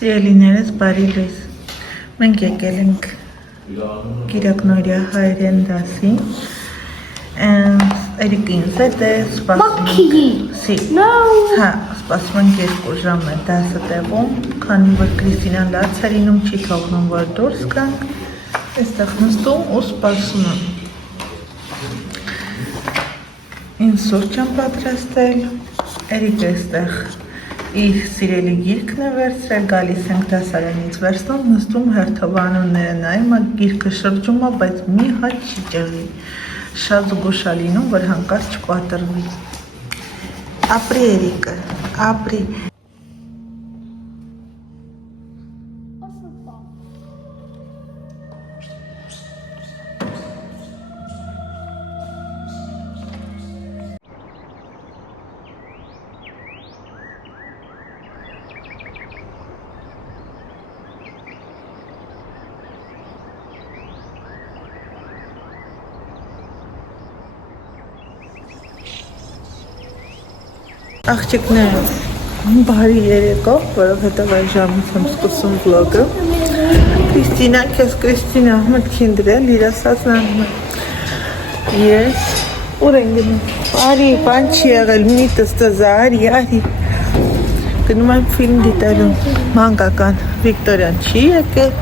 Սիրելիներս, բարի լույս։ Մենք եկել ենք Կիրակնորյա հայերեն դասի։ Էրիկը ինձ հետ է, սպասում ենք 2 ժամ է դասը տևում, քանի որ Կրիստինան լաց է լինում, չի թողնում, որ դուրս գանք, այստեղ նստում ու սպասում եմ։ Ինձ սուրճ եմ պատրաստել, Էրիկը այստեղ իր սիրելի գիրքն է վերցրել, գալիս ենք դասարանից վերցնում, նստում հերթովանունները նայում, գիրքը շրջում է, բայց մի հատ չի ճեղի, շատ զգուշ է լինում, որ հանկարծ չպատրվի։ Ապրի Էրիկը, ապրի։ Աղջիկներ, բարի երեկո, որովհետև այս ժամից եմ սկսում վլոգը։ Կրիստինա, քեզ Կրիստինա մտքին դրել, իր ասածն անում է։ Ես ուր են գնում։ Արի, բան չի եղել, միտս տզարի, արի։ Գնում եմ ֆիլմ դիտելու, մանկական, Վիկտորյան չի եկել,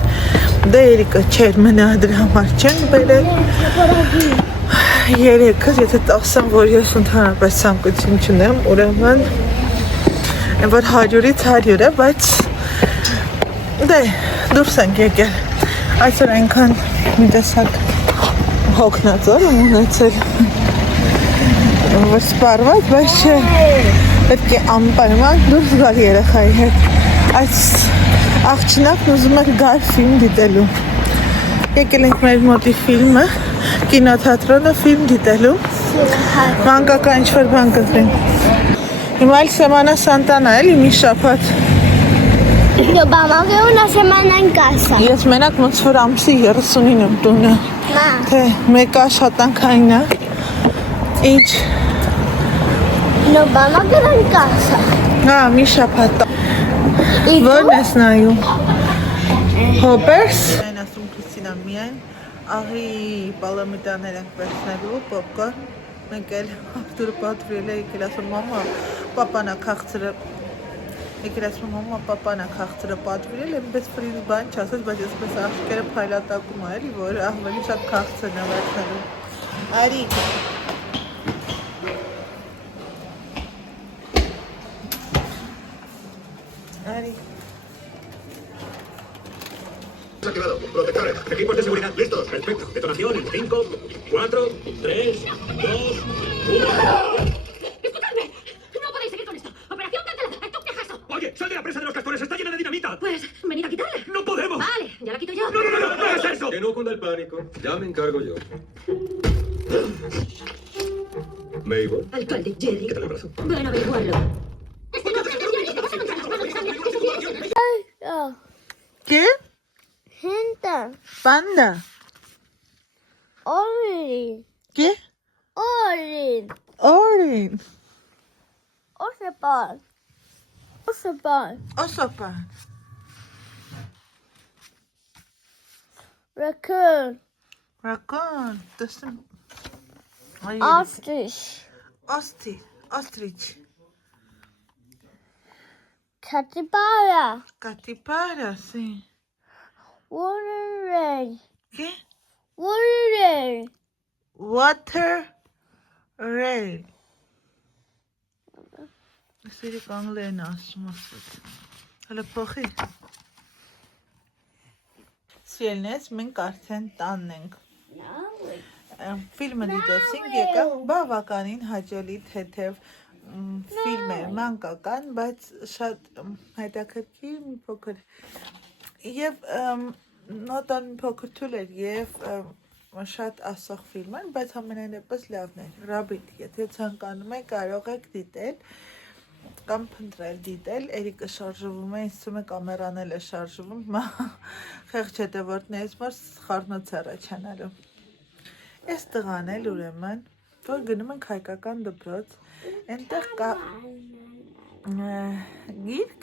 դե Էրիկը չեր մնա դրա համար չենք բերել։ Երեքս, եթե ասեմ, որ ես ընդհանրապես ցանկություն չունեմ, ուրեմն որ 100-ից 100 է, բայց դե դուրս ենք եկել։ Այսօր այնքան մի տեսակ հոգնածոր եմ ունեցել, որ սպառված, բայց չէ, պետք է անպայման դուրս գալ երեխայի հետ։ Այս աղջնակն ուզում է գալ ֆիլմ դիտելու։ Եկել ենք մեր մոտի ֆիլմը, կինոթատրոնը ֆիլմ դիտելու, մանկական ինչ-որ բան կտրենք։ Հիմա էլ Սեմանա Սանտան է, էլի մի շաբաթ։ Բամագ է ունա Սեմանան կասա։ Ես մենակ ոնց որ ամսի 39 եմ տունը։ Թե մեկ աշխատանքային է։ Ինչ։ Բամագ է կասա։ Հա, մի շաբաթ։ Որն ես նայում։ Հոպերս։ Այն ասում Կրիստինա միայն աղի պալամիտաներ ենք վերցնելու, պոպկորն, մենք էլ Արտուրը պատվիրել է, եկել ասում մամա, պապանա քաղցրը, եկել ասում մամա, պապանա քաղցրը պատվիրել է, պես ֆրիզ բան չասեց, բայց եսպես աղջիկերը փայլատակում է, էլի, որ ավելի շատ քաղցրն է վերցնելու։ Արի։ Արի։ Activado. Protectores. Equipos de seguridad listos. Perfecto. Detonación en 5, 4, 3, 2, 1. ¡Escuchadme! ¡No podéis seguir con esto! ¡Operación cancelada! ¡Esto qué es eso! Oye, sal de la presa de los castores. Está llena de dinamita. Pues, venid a quitarle. ¡No podemos! Vale, ya la quito yo. ¡No, no, no, no! ¡No hagas eso! Que no cunda el pánico. Ya me encargo yo. Mabel. Alcalde Jerry. ¿Qué tal el brazo? Ven a averiguarlo. ¿Qué? Gente, Panda. orin, ¿Qué? orin, Orin. osepan, osepan, Osopa. raccoon, Raccoon. Dostum. Hayır. ostrich, Ostrich. capybara, Capibara, sí. water ray, ¿Qué? water ray, Water rail. Սիրի կանգլեն ասում ասած։ Հələ փոխի։ Սիրելնես, մենք արդեն տանն ենք։ Ֆիլմը դիտեցինք, եկավ բավականին հաճելի թեթև ֆիլմ էր, մանկական, բայց շատ հետաքրքիր մի փոքր եւ նոտան փոքր թույլ էր եւ շատ ասող ֆիլմ էր, բայց ամենայնպես լավն էր։ Rabbit, եթե ցանկանում եք, կարող եք դիտել կամ փնտրել դիտել, Էրիկը շարժվում է, ինձ թվում է կամերան էլ է շարժվում, հիմա խեղճ հետևորդներից մոտ խառնոց առաջանալու։ Այս տղան էլ ուրեմն, որ գնում ենք հայկական դպրոց, այնտեղ կա գիրք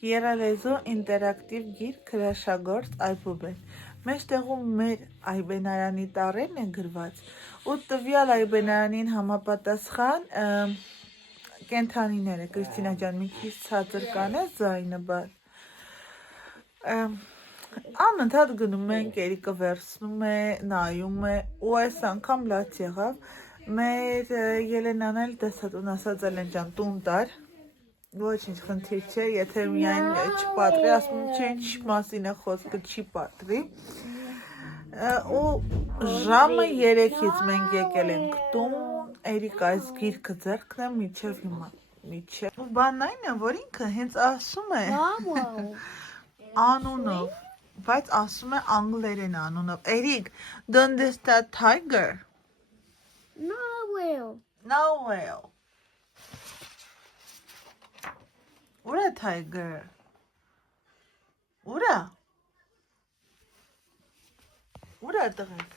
Եռալեզու ինտերակտիվ գիրք հրաշագործ Այբուբեն։ Մեջտեղում մեր այբենարանի տառերն են գրված ու տվյալ այբենարանին համապատասխան կենթանիները։ Կրիստինա ջան, մի քիչ ցածր կանես ձայնը, բալ։ Անընդհատ գնում ենք, Էրիկը վերցնում է, նայում է ու այս անգամ լաց եղավ։ Մեր Ելենան էլ տեսատուն ասած Ելեն ջան, տուն տար։ Ոչինչ խնդիր չէ, եթե միայն չպատրի, ասում չէ ինչ մասին է խոսքը, չի պատրի։ Ու ժամը 3-ից մենք եկել ենք տուն, Էրիկ այս գիրքը ձեռքն է միջև հիմա, միջև։ Ու բանն այն է, որ ինքը հենց ասում է Mama. անունով, բայց ասում է անգլերեն անունով։ Էրիկ, don't is that tiger? No will. No well. Ura tiger. Ura. Ura տղեկ։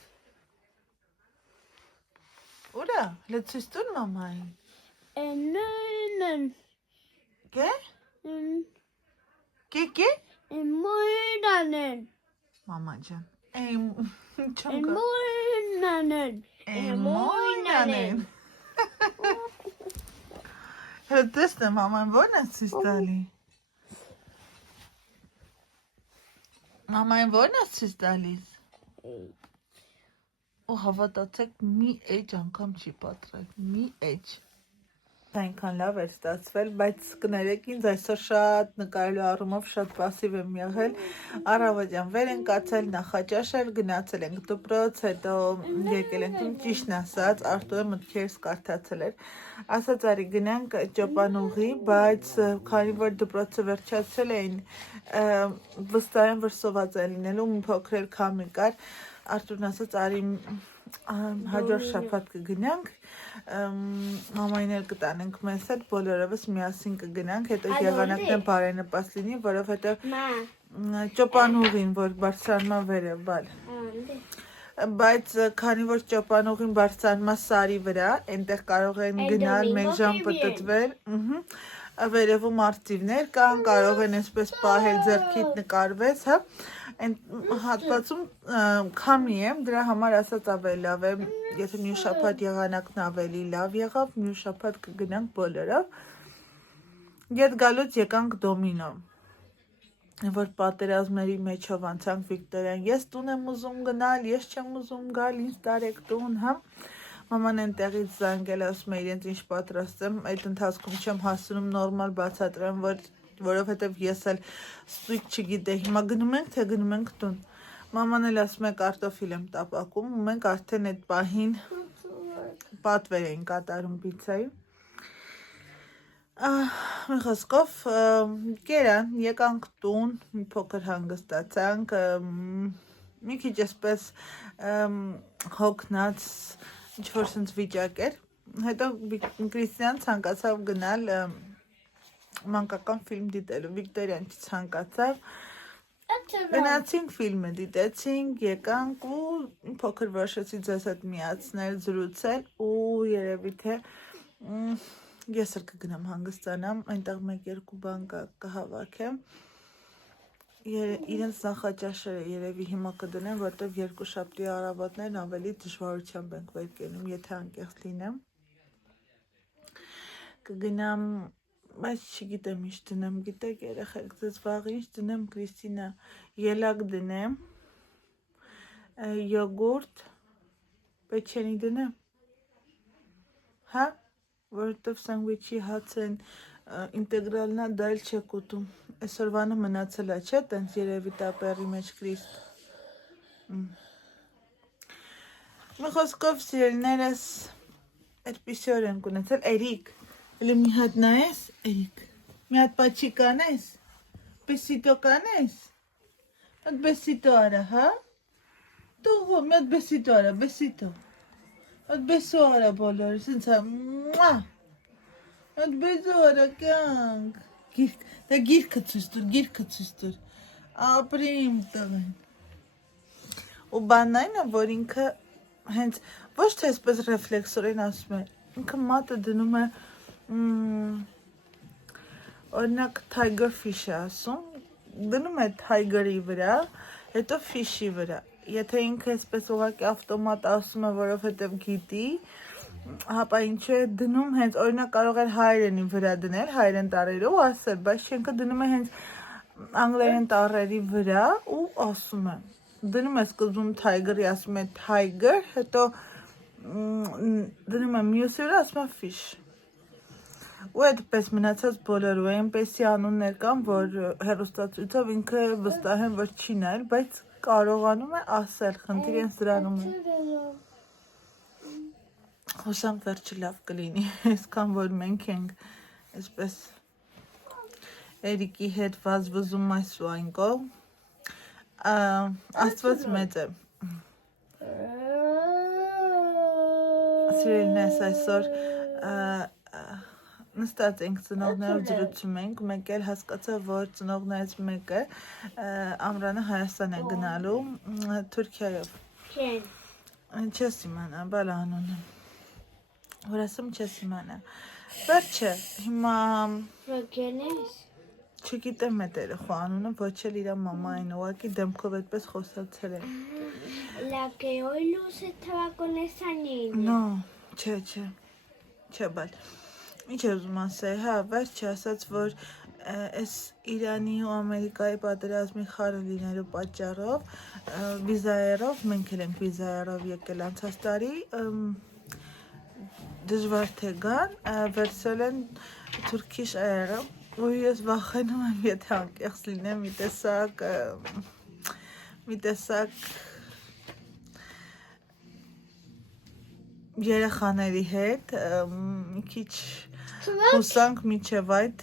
Ura, լցուստուն մամային։ And Կե։ then Կե։ and morning. Մամա ջան։ Էմ And չունկա։ morning. Էմոյնանեն։ Հետեսնը մաման ո՞րն է ցույց տալի։ Մամային ո՞րն է ցույց տալիս։ Ու հավատացեք, մի էջ անգամ չի պատրել, մի էջ։ Այնքան լավ էր ստացվել, բայց կներեք ինձ այսօր շատ նկարելու առումով շատ պասիվ եմ եղել։ Առավոտյան վեր ենք կացել, նախաճաշել, գնացել ենք դպրոց, հետո եկել ենք տուն, ճիշտն ասած, Արտուրը մտքերս կարդացել էր։ Ասաց արի գնանք Ճոպանուղի, բայց քանի որ դպրոցը վերջացել էին, վստահ եմ, որ սոված է լինելու, մի փոքր քամի կար։ Արտուրն ասաց արի հաջորդ շաբաթ կգնանք, մամային էլ կտանենք մեզ հետ, բոլորովս միասին կգնանք, հետո եղանակն բարենպաստ լինի, որովհետև Ճոպանուղին, որ բարձրանման վեր է, բալ։ Բայց քանի որ Ճոպանուղին բարձրանման սարի վրա, այնտեղ կարող են գնալ 1 ժամ պտտվել, վերևում արծիվներ կան, կարող են այսպես պահել ձեռքիդ նկարվես, հա, այն հատվածում քամի է, դրա համար ասած ավելի լավ է, եթե մյուս շաբաթ եղանակն ավելի լավ եղավ, մյուս շաբաթ կգնանք բոլորով։ Ետ գալուց եկանք Դոմինո, որ պատերազմների մեջով անցանք Վիկտորիան, ես տուն եմ ուզում գնալ, ես չեմ ուզում գալ, ինձ տարեք տուն, հա։ Մաման այնտեղից զանգել ասում է իրենց ինչ պատրաստեմ, այդ ընթացքում չեմ հասնում նորմալ բացատրեմ, որովհետև ես էլ ստույգ չգիտեի, հիմա գնում ենք, թե գնում ենք տուն։ Մաման էլ ասում է կարտոֆիլ եմ տապակում, ու մենք արդեն այդ պահին պատվեր էին կատարում պիցցայի։ Մի խոսքով կերան, եկանք տուն, մի փոքր հանգստացանք, մի քիչ այսպես հոգնած ինչ-որ սենց վիճակ էր, հետո Կրիստիան ցանկացավ գնալ մանկական ֆիլմ դիտելու, Վիկտորիան չցանկացավ, գնացինք ֆիլմը դիտեցինք, եկանք ու փոքր որոշեցի ձեզ հետ միացնել, զրուցել ու երևի թե ես էլ կգնամ հանգստանամ, այնտեղ 1-2 բան կհավաքեմ, իրենց նախաճաշերը երևի հիմա կդնեմ, որտև երկուշաբթի առավոտներն ավելի դժվարությամբ ենք վեր կենում, եթե անկեղծ լինեմ։ Կգնամ, բայց չգիտեմ ինչ դնեմ, գիտեք երեխեք, ձեզ վաղ ինչ դնեմ, Կրիստինա, ելակ դնեմ, յոգուրտ, պեչենի դնեմ, հա, որովհետև սանդվիչի հաց են ինտեգրալնա դա էլ չեք ուտում, այսօրվանը մնացել է, չէ, տենց երևի տապերի մեջ Կրիստ։ Մի խոսքով սիրելիներս այդպիսի օր ենք ունեցել, Էրիկ, էլի մի հատ նայես, Էրիկ, մի հատ պաչի կանես, բեսիտո կանես, հատ բեսիտո արա, հա, տուղո, մի հատ բեսիտո արա, բեսիտո, հատ բեսո արա բոլորը, սենց հա, մուա, հատ բեզո արա կյանք, դա գիրքը ցույց տուր, ապրիմ տղեն, ու բանն այն է, որ ինքը հենց ոչ թե այսպես ռեֆլեքսորեն ասում է, ինքը մատը դնում է օրինակ tiger fish է ասում, դնում է tiger-ի վրա, հետո fish-ի վրա։ Եթե ինքը այսպես ուղղակի ավտոմատ ասում է, որովհետև գիտի, հապա ինչու է դնում հենց օրինակ կարող է հայերենի վրա դնել, հայերեն տառերով ասել, բայց շենքը դնում է հենց անգլերեն տառերի վրա ու ասում է։ Դնում է սկզբում tiger-ի ասում է tiger, հետո դնում է մյուսի վրա ասում է fish։ Ու այդպես մնացած բոլորը այնպեսի անուններ կան, որ հեռուստացույցով ինքը վստահ եմ, որ չի նայել, բայց կարողանում է ասել, խնդիրը հենց դրանում է։ Հուսամ վերջը լավ կլինի, այսքան որ մենք ենք այսպես Էրիկի հետ վազվզում այս ու այն կողմ, Աստված մեծ է։ Սիրելիներս այսօր նստած ենք ծնողներով զրուցում ենք, մեկ էլ հասկացա, որ ծնողներից մեկը ամռանը Հայաստան է գնալու Թուրքիայով։ Չես իմանա, բալա անունը։ Որ ասում չես իմանա։ Վերջը, հիմա չգիտեմ է երեխու անունը, ոչ էլ իր մամային, ուղղակի դեմքով այդպես խոսացել է։ La que hoy luce estaba con esa niña. No, չէ, բալ։ Ինչ է ուզում ասել, հա, վերջը ասաց, որ այս Իրանի ու Ամերիկայի պատերազմի խարը լինելու պատճառով վիզայերով, մենք էլ ենք վիզայերով եկել անցած տարի, դժվար թե գան, վերցել են Turkish Air-ը, ու ես վախենում եմ, եթե անկեղծ լինեմ, մի տեսակ երեխաների հետ, մի քիչ հուսանք միջև այդ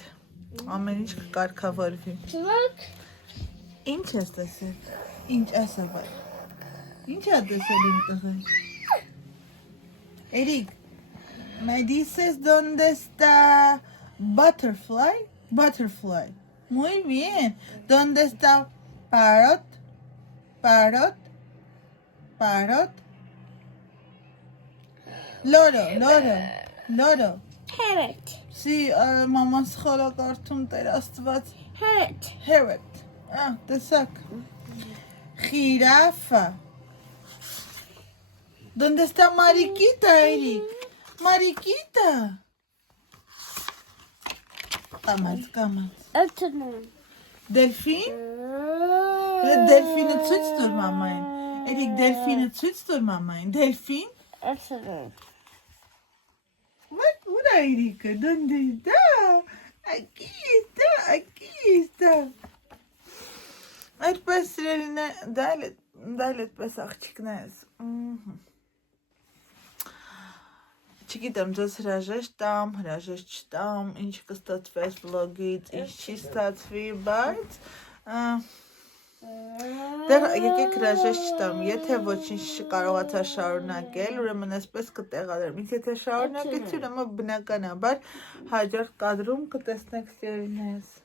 ամեն ինչ կկարգավորվի։ Ինչ ես տեսել։ Ինչ ասա բար։ Ինչ է տեսել իմ տղեն։ Էրիկ, Medi says ¿dónde está butterfly? Butterfly. Muy bien. ¿Dónde está parrot? Parrot. Parrot. Loro. Parrot. Sí, mamá schola kartun ter astված Parrot. Տեսակ. Jirafa. ¿Dónde está Mariquita, Eric? Mariquita. Կամած։ Դելֆին։ Դելֆինը ցույց տուր մամային։ Էրիկ դելֆինը ցույց տուր մամային։ Դելֆին։ Ուր է Էրիկը։ ¿Dónde está? Aquí está. Այդպես սիրելին է, դա էլ այդպես աղջիկնես։ Չգիտեմ, ձեզ հրաժեշտ տամ, հրաժեշտ չտամ, ինչ կստացվի այս վլոգից, ինչ չի ստացվի, բայց դեռ եկեք հրաժեշտ չտամ, եթե ոչինչ չկարողացա շարունակել, ուրեմն այսպես կտեղադրեմ, ինձ եթե շարունակեցի, ուրեմն բնականաբար հաջորդ կադրում կտեսնեք սիրելիներս։